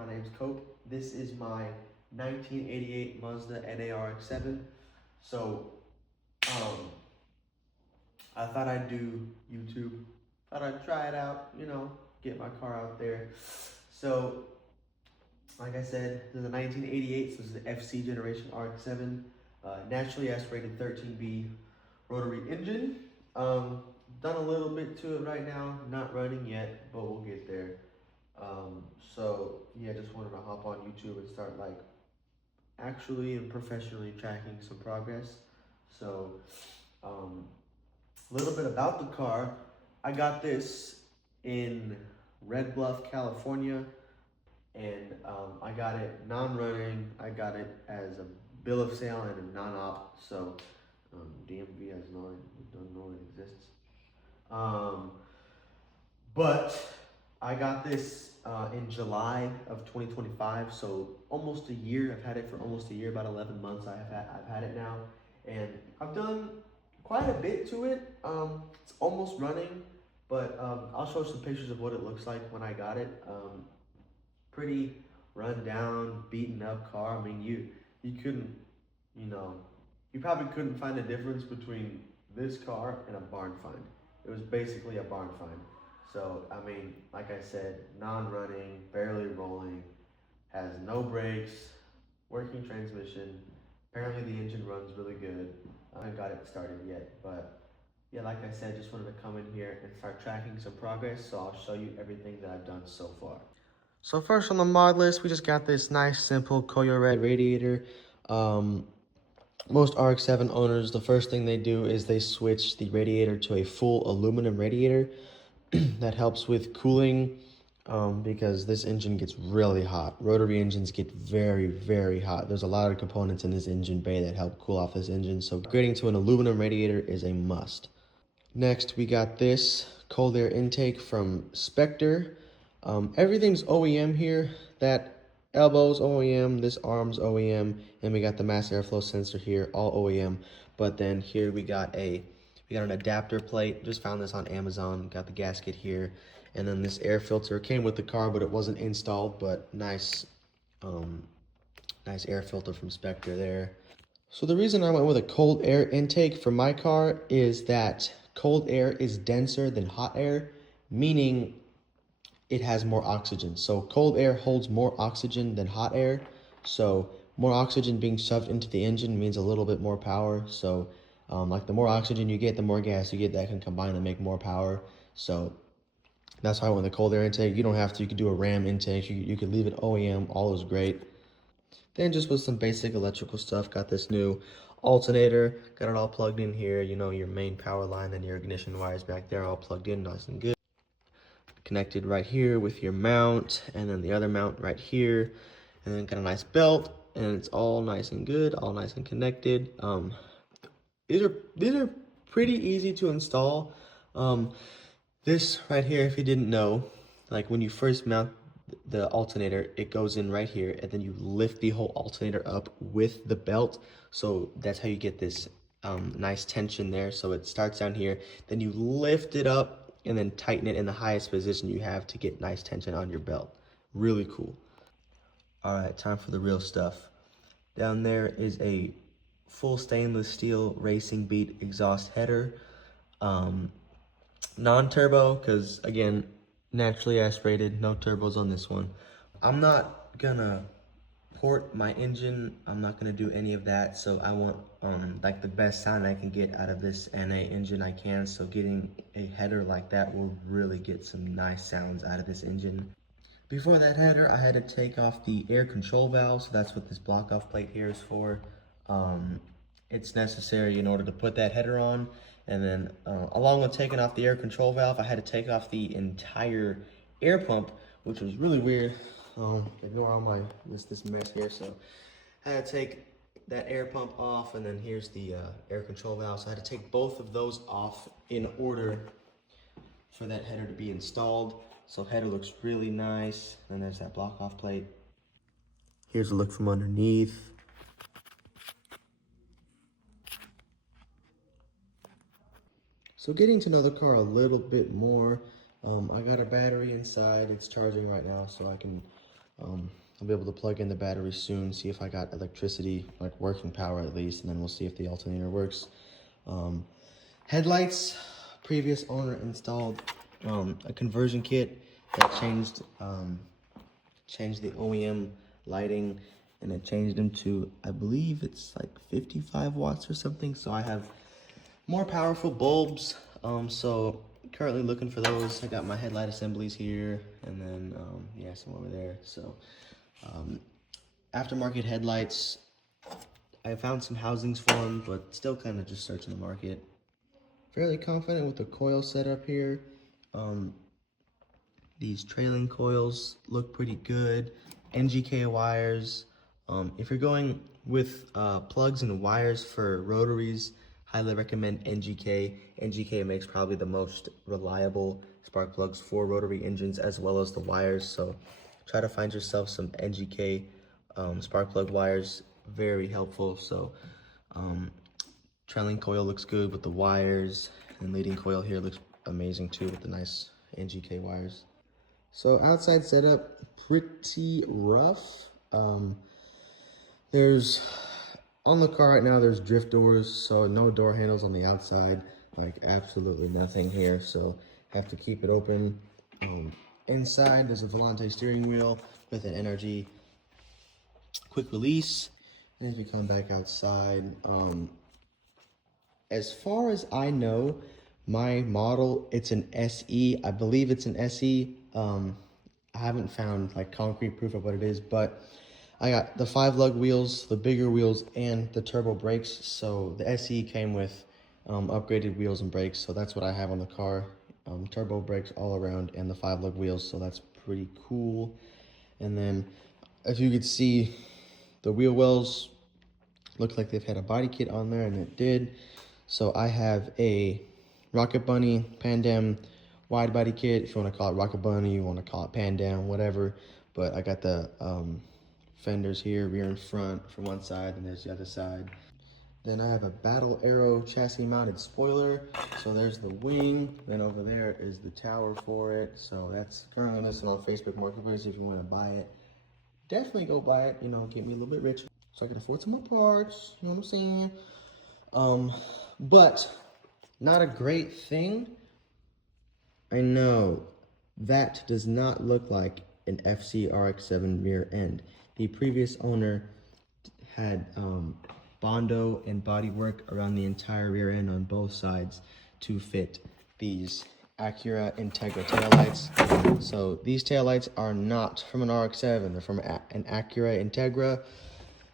my name's Cope. This is my 1988 Mazda RX-7. So, I thought I'd do YouTube. Thought I'd try it out, get my car out there. So, like I said, this is a 1988, so this is the FC generation RX-7, naturally aspirated 13B rotary engine. Done a little bit to it right now, not running yet, but we'll get there. So yeah, just wanted to hop on YouTube and start like actually and professionally tracking some progress. So a little bit about the car. I got this in Red Bluff, California, and I got it non-running. I got it as a bill of sale and a non-op. So DMV has don't know it exists. But I got this in July of 2025, so almost a year. I've had it for almost a year, about 11 months. I've had it now, and I've done quite a bit to it. It's almost running, but I'll show some pictures of what it looks like when I got it. Pretty run down, beaten up car. I mean, you couldn't, you probably couldn't find a difference between this car and a barn find. It was basically a barn find. So, I mean, like I said, non-running, barely rolling, has no brakes, working transmission. Apparently the engine runs really good. I haven't got it started yet, but yeah, like I said, just wanted to come in here and start tracking some progress. So I'll show you everything that I've done so far. So first on the mod list, we just got this nice, simple Koyo Red radiator. Most RX-7 owners, the first thing they do is they switch the radiator to a full aluminum radiator. That helps with cooling because this engine gets really hot. Rotary engines get very, very hot. There's a lot of components in this engine bay that help cool off this engine, so upgrading to an aluminum radiator is a must. Next, we got this cold air intake from Spectre. Everything's OEM here. That elbow's OEM, this arm's OEM, and we got the mass airflow sensor here, all OEM. But then here we got an adapter plate. Just found this on Amazon. Got the gasket here, and then this air filter came with the car, but it wasn't installed. But nice air filter from Spectre there. So the reason I went with a cold air intake for my car is that cold air is denser than hot air, meaning it has more oxygen. So cold air holds more oxygen than hot air. So more oxygen being shoved into the engine means a little bit more power. So like the more oxygen you get, the more gas you get, that can combine to make more power. So that's why I went with the cold air intake. You don't have to, you could do a RAM intake. You could leave it OEM, all is great. Then just with some basic electrical stuff, got this new alternator, got it all plugged in here, your main power line and your ignition wires back there all plugged in nice and good. Connected right here with your mount, and then the other mount right here, and then got a nice belt, and it's all nice and good, all nice and connected. These are pretty easy to install. This right here, if you didn't know, like when you first mount the alternator, it goes in right here, and then you lift the whole alternator up with the belt. So that's how you get this nice tension there. So it starts down here, then you lift it up and then tighten it in the highest position you have to get nice tension on your belt. Really cool. All right, time for the real stuff. Down there is a full stainless steel Racing Beat exhaust header. Non-turbo, because again, naturally aspirated, no turbos on this one. I'm not gonna port my engine, I'm not gonna do any of that, so I want like the best sound I can get out of this NA engine I can, so getting a header like that will really get some nice sounds out of this engine. Before that header, I had to take off the air control valve, so that's what this block off plate here is for. It's necessary in order to put that header on, and then along with taking off the air control valve, I had to take off the entire air pump, which was really weird. Ignore all this mess here. So I had to take that air pump off, and then here's the air control valve. So I had to take both of those off in order for that header to be installed. So header looks really nice. And there's that block off plate. Here's a look from underneath. So getting to know the car a little bit more, I got a battery inside. It's charging right now, so I can I'll be able to plug in the battery soon, see if I got electricity, like working power at least, and then we'll see if the alternator works. Headlights, previous owner installed a conversion kit that changed the OEM lighting, and it changed them to, I believe it's like 55 watts or something. So I have more powerful bulbs. So currently looking for those. I got my headlight assemblies here, and then yeah, some over there. So aftermarket headlights, I found some housings for them, but still kind of just searching the market. Fairly confident with the coil setup here. These trailing coils look pretty good. NGK wires. If you're going with plugs and wires for rotaries, highly recommend NGK. NGK makes probably the most reliable spark plugs for rotary engines, as well as the wires. So try to find yourself some NGK spark plug wires. Very helpful. So trailing coil looks good with the wires, and leading coil here looks amazing too with the nice NGK wires. So outside setup, pretty rough. There's, on the car right now, there's drift doors, so no door handles on the outside, like absolutely nothing here, so have to keep it open. Inside, there's a Volante steering wheel with an NRG quick release. And if you come back outside, as far as I know, my model, it's an SE. I believe it's an SE. I haven't found like concrete proof of what it is, but I got the 5-lug wheels, the bigger wheels, and the turbo brakes. So the SE came with upgraded wheels and brakes, so that's what I have on the car. Turbo brakes all around and the 5-lug wheels, so that's pretty cool. And then, as you can see, the wheel wells look like they've had a body kit on there, and it did. So I have a Rocket Bunny Pandem wide body kit. If you want to call it Rocket Bunny, you want to call it Pandem, whatever. But I got the fenders here, rear and front from one side, and there's the other side. Then I have a Battle Arrow chassis mounted spoiler. So there's the wing. Then over there is the tower for it. So that's currently listed on Facebook Marketplace if you want to buy it. Definitely go buy it, you know, get me a little bit richer so I can afford some more parts, you know what I'm saying? But not a great thing. I know that does not look like an FC RX-7 rear end. The previous owner had Bondo and bodywork around the entire rear end on both sides to fit these Acura Integra taillights. So these taillights are not from an RX-7, they're from an Acura Integra.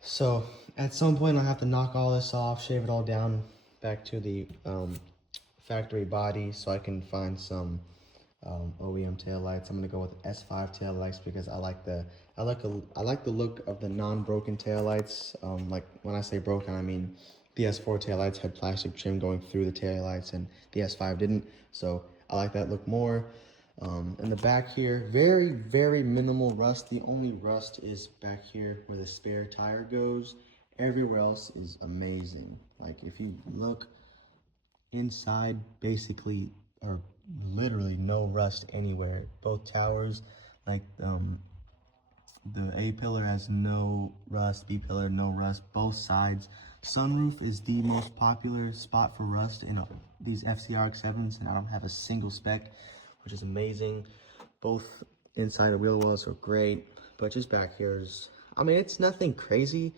So at some point I'll have to knock all this off, shave it all down back to the factory body so I can find some OEM taillights. I'm gonna go with S5 taillights because I like the look of the non-broken taillights. Like when I say broken, I mean the S4 taillights had plastic trim going through the taillights and the S5 didn't. So I like that look more. In the back here, very, very minimal rust. The only rust is back here where the spare tire goes. Everywhere else is amazing. Like if you look inside, basically, or literally no rust anywhere. Both towers, like the A pillar has no rust, B pillar no rust, both sides. Sunroof is the most popular spot for rust in these FCRX-7s, and I don't have a single speck, which is amazing. Both inside of wheel wells are great, but just back here is, I mean, it's nothing crazy.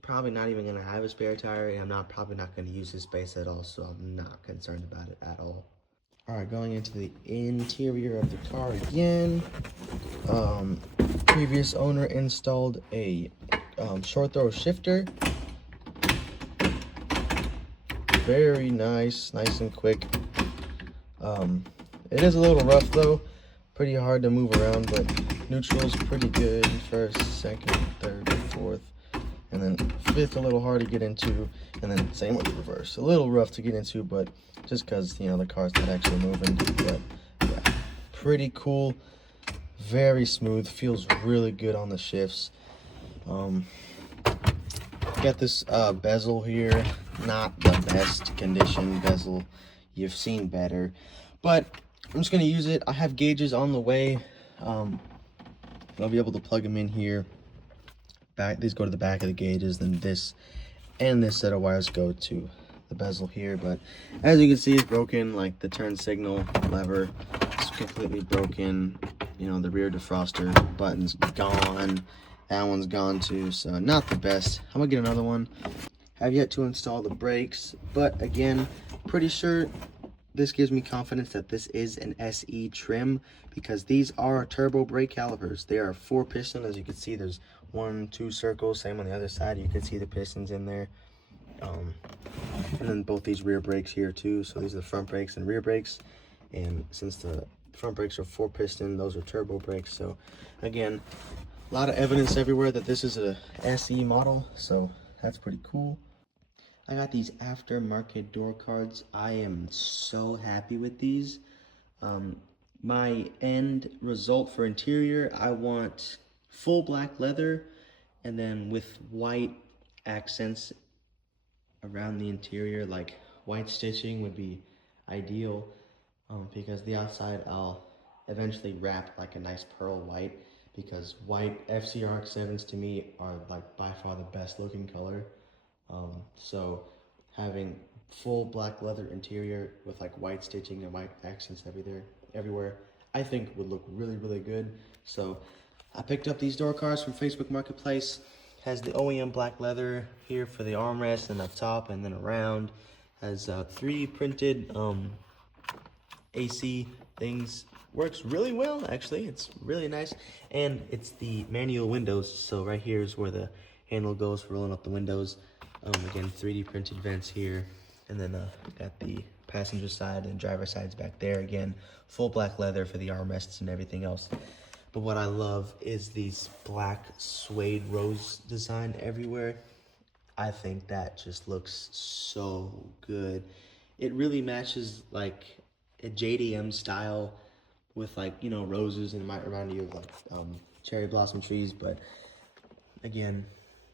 Probably not even gonna have a spare tire, and I'm probably not gonna use this space at all, so I'm not concerned about it at all. All right, going into the interior of the car again. Previous owner installed a short throw shifter. Very nice and quick. It is a little rough though, pretty hard to move around, but neutral's pretty good. First, second, third, fourth, and then fifth a little hard to get into, and then same with the reverse. A little rough to get into, but just because, you know, the car's not actually moving. But yeah, pretty cool, very smooth, feels really good on the shifts. Got this bezel here, not the best condition bezel, you've seen better, but I'm just gonna use it. I have gauges on the way. I'll be able to plug them in here. These go to the back of the gauges, then this and this set of wires go to the bezel here. But as you can see, it's broken. Like the turn signal lever is completely broken. You know, the rear defroster button's gone. That one's gone too, so not the best. I'm gonna get another one. Have yet to install the brakes, but again, pretty sure this gives me confidence that this is an SE trim, because these are turbo brake calipers. They are 4-piston. As you can see, there's 1, 2 circles. Same on the other side. You can see the pistons in there. And then both these rear brakes here too. So these are the front brakes and rear brakes. And since the front brakes are 4-piston, those are turbo brakes. So again, a lot of evidence everywhere that this is a SE model. So that's pretty cool. I got these aftermarket door cards. I am so happy with these. My end result for interior, I want full black leather and then with white accents around the interior. Like white stitching would be ideal, because the outside I'll eventually wrap like a nice pearl white, because white FCR RX-7s to me are like by far the best looking color. So having full black leather interior with like white stitching and white accents everywhere, I think would look really, really good. So I picked up these door cards from Facebook Marketplace. Has the OEM black leather here for the armrest and up top and then around. Has 3 printed AC things. Works really well, actually. It's really nice. And it's the manual windows. So right here is where the handle goes for rolling up the windows. Again, 3D printed vents here. And then got the passenger side and driver sides back there. Again, full black leather for the armrests and everything else. But what I love is these black suede rose design everywhere. I think that just looks so good. It really matches like a JDM style with like, you know, roses, and it might remind you of like cherry blossom trees, but again,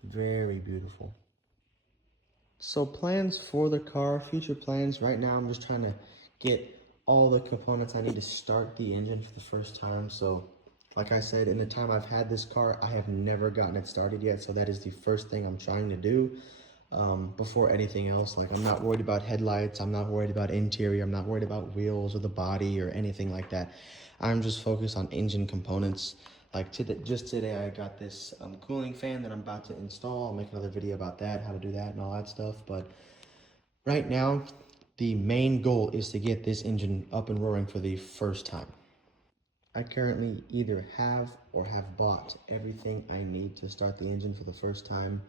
very beautiful. So plans for the car, future plans, right now I'm just trying to get all the components I need to start the engine for the first time. So like I said, in the time I've had this car, I have never gotten it started yet. So that is the first thing I'm trying to do before anything else. Like I'm not worried about headlights. I'm not worried about interior. I'm not worried about wheels or the body or anything like that. I'm just focused on engine components. Like just today, I got this cooling fan that I'm about to install. I'll make another video about that, how to do that and all that stuff. But right now, the main goal is to get this engine up and roaring for the first time. I currently either have or have bought everything I need to start the engine for the first time.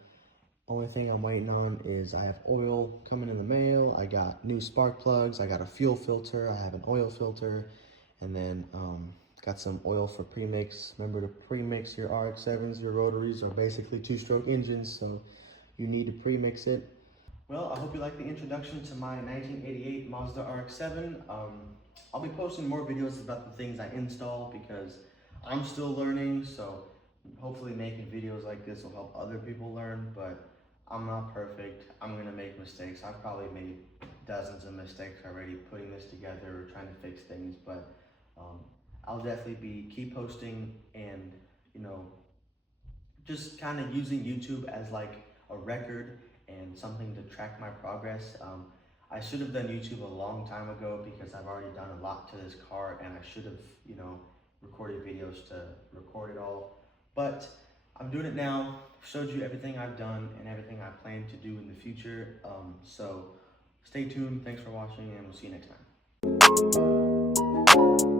Only thing I'm waiting on is I have oil coming in the mail. I got new spark plugs. I got a fuel filter. I have an oil filter. And then got some oil for premix. Remember to premix your RX-7s. Your rotaries are basically 2-stroke engines, so you need to premix it. Well, I hope you like the introduction to my 1988 Mazda RX-7. I'll be posting more videos about the things I install because I'm still learning, so hopefully making videos like this will help other people learn, but I'm not perfect. I'm gonna make mistakes. I've probably made dozens of mistakes already putting this together or trying to fix things, but I'll definitely keep posting and, you know, just kind of using YouTube as like a record and something to track my progress. I should have done YouTube a long time ago because I've already done a lot to this car, and I should have, you know, recorded videos to record it all. But I'm doing it now. Showed you everything I've done and everything I plan to do in the future. So stay tuned. Thanks for watching, and we'll see you next time.